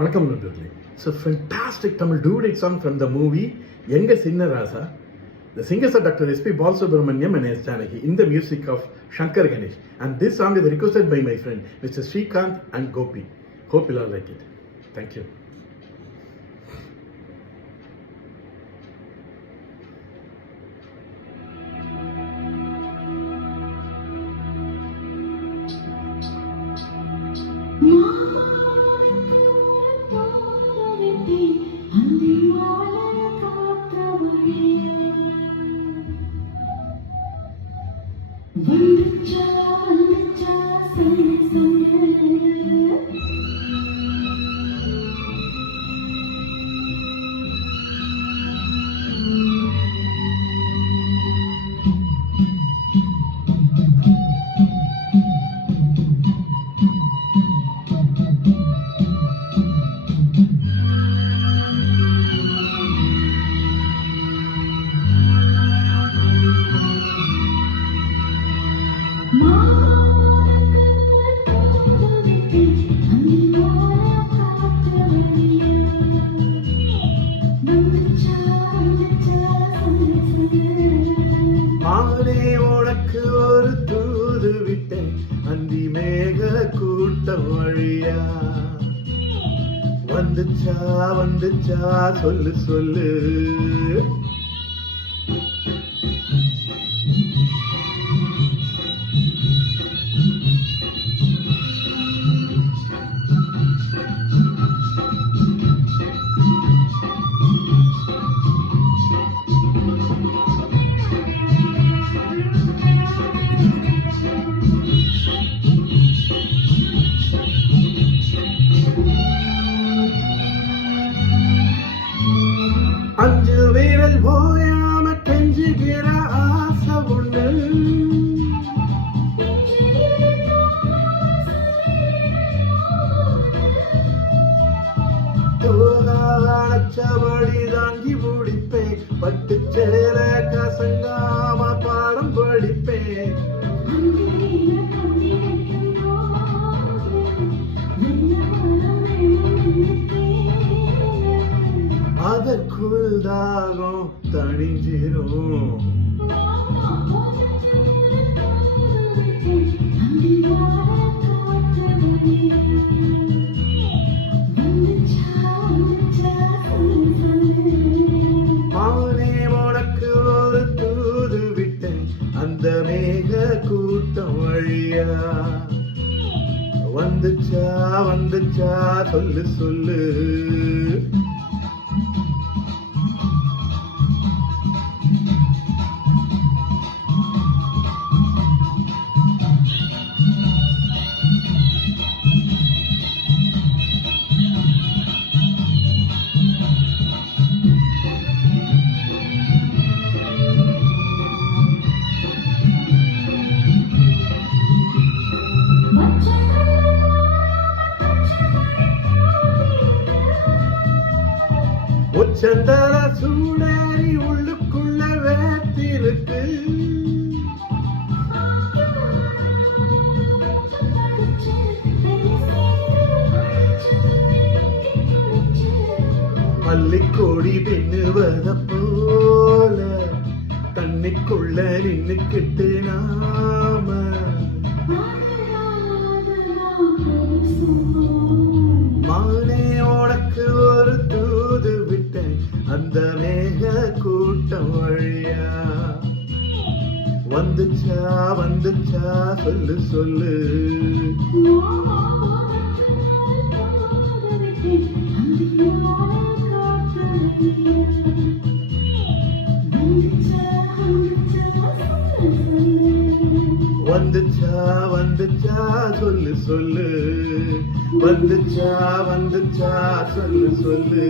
வணக்கம் நண்பர்களே. It's a fantastic Tamil duet song from the movie Yenga Sinna Rasa. The singers are Dr. S.P. Balasubramaniam and S. Janaki in the music of Shankar Ganesh. And this song is requested by my friend Mr. Srikanth and Gopi. Hope you all like it. Thank you. மானே உனக்கு ஒரு தூது விட்டேன் அந்தி மேக கூட்டம் வழியா வந்துச்சா வந்துச்சா சொல்லு சொல்லு அஞ்சு வீரல் போயாம கெஞ்சுகிற ஆசை உண்டு தோகாச்சபடி தாங்கி முடிப்பேன் பட்டு சேர கசங்காம பாடம் படிப்பேன் அதற்குள் தாகம் தணிஞ்சிரும் மானே உனக்கு ஒரு தூது விட்டேன் அந்த மேக கூட்டம் வழியா வந்துச்சா வந்துச்சா சொல்லு சொல்லு உச்சந்தர சூடேறி உள்ளுக்குள்ள வேத்திருக்கு பள்ளிக்கோடி பின்னுவத போல தண்ணிக்குள்ள நின்னுக்கிட்டு நாம மானே உனக்கு ஒரு தூது விட்டேன் அந்த மேக கூட்டம் வழியா வந்துச்சா வந்துச்சா சொல்லு சொல்லு வந்துச்சா வந்துச்சா சொல்லு சொல்லு வந்துச்சா வந்துச்சா சொல்லு சொல்லு